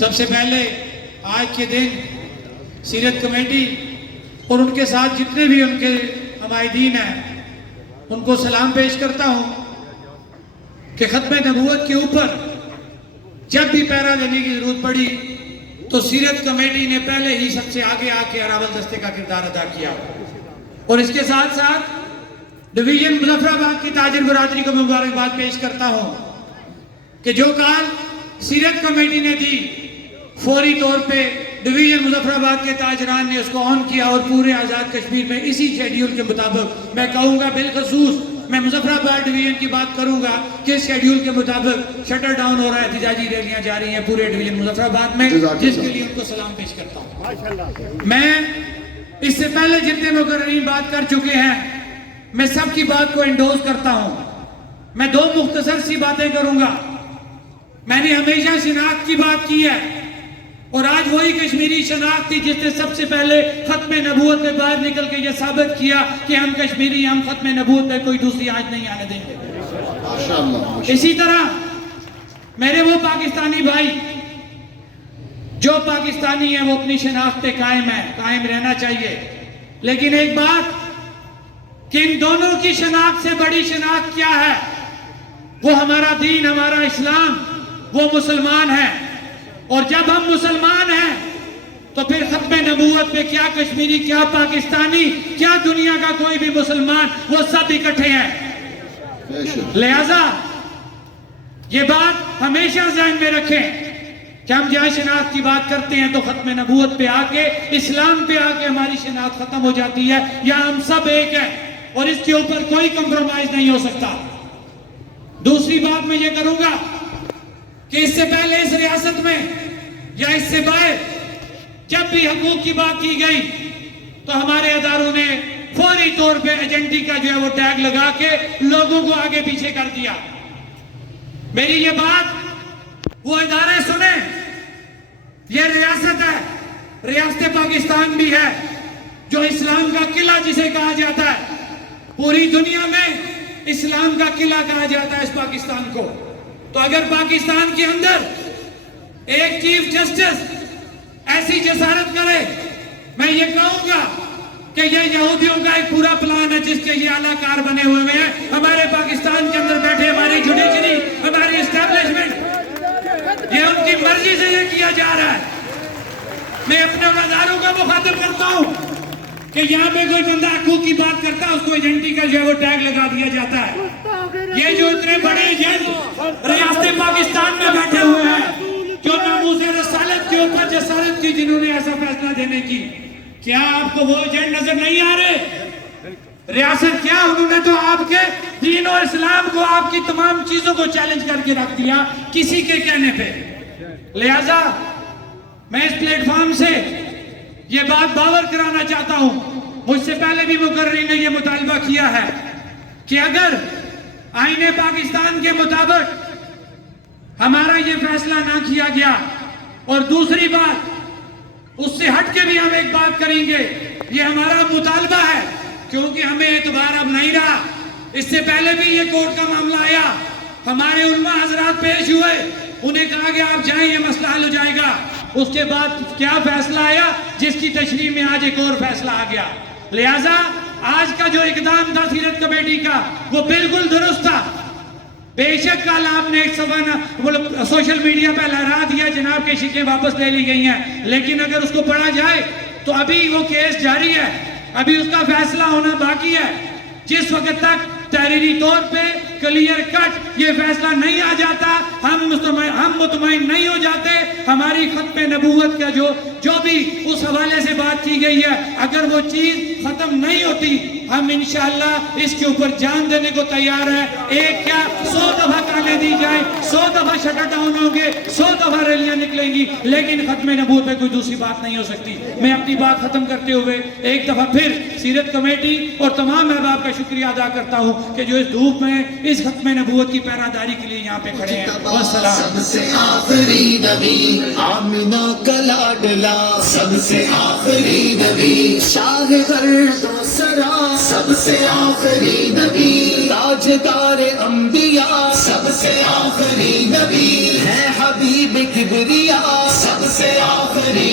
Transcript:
سب سے پہلے آج کے دن سیرت کمیٹی اور ان کے ساتھ جتنے بھی ان کے حمایدین ہیں ان کو سلام پیش کرتا ہوں کہ ختم نبوت کے اوپر جب بھی پیرا دینے کی ضرورت پڑی تو سیرت کمیٹی نے پہلے ہی سب سے آگے آ کے اراول دستے کا کردار ادا کیا، اور اس کے ساتھ ساتھ ڈویژن مظفر آباد کی تاجر برادری کو مبارکباد پیش کرتا ہوں کہ جو کال سیرت کمیٹی نے دی فوری طور پہ ڈویژن مظفر آباد کے تاجران نے اس کو آن کیا، اور پورے آزاد کشمیر میں اسی شیڈیول کے مطابق میں کہوں گا بالخصوص میں مظفر آباد ڈویژن کی بات کروں گا کہ اس شیڈیول کے مطابق شٹر ڈاؤن ہو رہا ہے، احتجاجی ریلیاں جاری ہیں پورے ڈویژن مظفر آباد میں، جس کے لیے ان کو سلام پیش کرتا ہوں۔ میں اس سے پہلے جتنے مقررین بات کر چکے ہیں میں سب کی بات کو انڈوز کرتا ہوں، میں دو مختصر سی باتیں کروں گا۔ میں نے ہمیشہ شناخت کی بات کی ہے، اور آج وہی کشمیری شناخت تھی جس نے سب سے پہلے ختم نبوت میں باہر نکل کے یہ ثابت کیا کہ ہم کشمیری، ہم ختم نبوت میں کوئی دوسری آج نہیں آنے دیں گے۔ اسی طرح میرے وہ پاکستانی بھائی جو پاکستانی ہیں وہ اپنی شناخت پہ قائم ہیں، قائم رہنا چاہیے، لیکن ایک بات کہ ان دونوں کی شناخت سے بڑی شناخت کیا ہے؟ وہ ہمارا دین، ہمارا اسلام، وہ مسلمان ہیں، اور جب ہم مسلمان ہیں تو پھر ختم نبوت پہ کیا کشمیری، کیا پاکستانی، کیا دنیا کا کوئی بھی مسلمان، وہ سب اکٹھے ہیں۔ لہذا یہ بات ہمیشہ ذہن میں رکھیں کہ ہم جہاں شناخت کی بات کرتے ہیں تو ختم نبوت پہ آ کے، اسلام پہ آ کے ہماری شناخت ختم ہو جاتی ہے، یا ہم سب ایک ہیں اور اس کے اوپر کوئی کمپرومائز نہیں ہو سکتا۔ دوسری بات میں یہ کروں گا کہ اس سے پہلے اس ریاست میں یا اس سے باہر جب بھی حقوق کی بات کی گئی تو ہمارے اداروں نے فوری طور پہ ایجنٹی کا جو ہے وہ ٹیگ لگا کے لوگوں کو آگے پیچھے کر دیا۔ میری یہ بات وہ ادارے سنیں، یہ ریاست ہے، ریاست پاکستان بھی ہے، جو اسلام کا قلعہ جسے کہا جاتا ہے، پوری دنیا میں اسلام کا قلعہ کہا جاتا ہے اس پاکستان کو۔ تو اگر پاکستان کے اندر ایک چیف جسٹس ایسی جسارت کرے، میں یہ کہوں گا کہ یہ یہودیوں کا ایک پورا پلان ہے جس کے یہ اعلیٰ کار بنے ہوئے ہیں۔ ہمارے پاکستان کے اندر بیٹھے ہماری جوڈیشری، ہماری اسٹیبلشمنٹ، یہ ان کی مرضی سے یہ کیا جا رہا ہے۔ میں اپنے اداروں کا مخاطب کرتا ہوں کہ یہاں پہ کوئی بندہ حقوق کی بات کرتا ہے اس کو ایجنٹی کا جو ہے وہ ٹیگ لگا دیا جاتا ہے۔ یہ جو اتنے بڑے ایجنٹ ریاست پاکستان میں بیٹھے ہوئے ہیں جو ناموس رسالت کے اوپر جسارت کی، جنہوں نے ایسا فیصلہ دینے کی، کیا آپ کو وہ ایجنٹ نظر نہیں آ رہے؟ ریاست کیا انہوں نے تو آپ کے دین و اسلام کو، آپ کی تمام چیزوں کو چیلنج کر کے رکھ دیا کسی کے کہنے پہ۔ لہذا میں اس پلیٹ فارم سے یہ بات باور کرانا چاہتا ہوں، مجھ سے پہلے بھی مقررین نے یہ مطالبہ کیا ہے کہ اگر آئین پاکستان کے مطابق ہمارا یہ فیصلہ نہ کیا گیا، اور دوسری بات اس سے ہٹ کے بھی ہم ایک بات کریں گے، یہ ہمارا مطالبہ ہے کیونکہ ہمیں اعتبار اب نہیں رہا۔ اس سے پہلے بھی یہ کورٹ کا معاملہ آیا، ہمارے علماء حضرات پیش ہوئے، انہیں کہا کہ آپ جائیں یہ مسئلہ حل ہو جائے گا۔ اس کے بعد کیا فیصلہ آیا جس کی تشریح میں آج ایک اور فیصلہ آ گیا۔ لہٰذا آج کا جو اقدام تھا سیرت کمیٹی کا وہ بالکل درست تھا۔ بے شک کل آپ نے ایک صفحہ سوشل میڈیا پہ لہرا دیا جناب کے شکیں واپس لے لی گئی ہیں، لیکن اگر اس کو پڑھا جائے تو ابھی وہ کیس جاری ہے، ابھی اس کا فیصلہ ہونا باقی ہے۔ جس وقت تک تحریری طور پہ کلیئر کٹ یہ فیصلہ نہیں آ جاتا، ہم مطمئن نہیں ہو جاتے۔ ہماری ختم نبوت کا جو بھی اس حوالے سے بات کی گئی ہے، اگر وہ چیز ختم نہیں ہوتی، ہم انشاءاللہ اس کے اوپر جان دینے کو تیار ہیں۔ ایک کیا 100 دفعہ کالے دی جائیں، 100 دفعہ شٹر ڈاؤن ہوں گے، 100 دفعہ ریلیاں نکلیں گی، لیکن ختم نبوت پہ کوئی دوسری بات نہیں ہو سکتی۔ میں اپنی بات ختم کرتے ہوئے ایک دفعہ پھر سیرت کمیٹی اور تمام احباب کا شکریہ ادا کرتا ہوں کہ جو اس دھوپ میں اس ختم نبوت کی پہراداری کے لیے یہاں پہ کھڑے ہیں۔ والسلام۔ سب سے آخری نبی آمنہ کا لاڈلا، سب سے آخری نبی شاہ غرد و سرا، سب سے آخری نبی تاجدار انبیاء، سب سے آخری نبی ہے حبیب کبریا، سب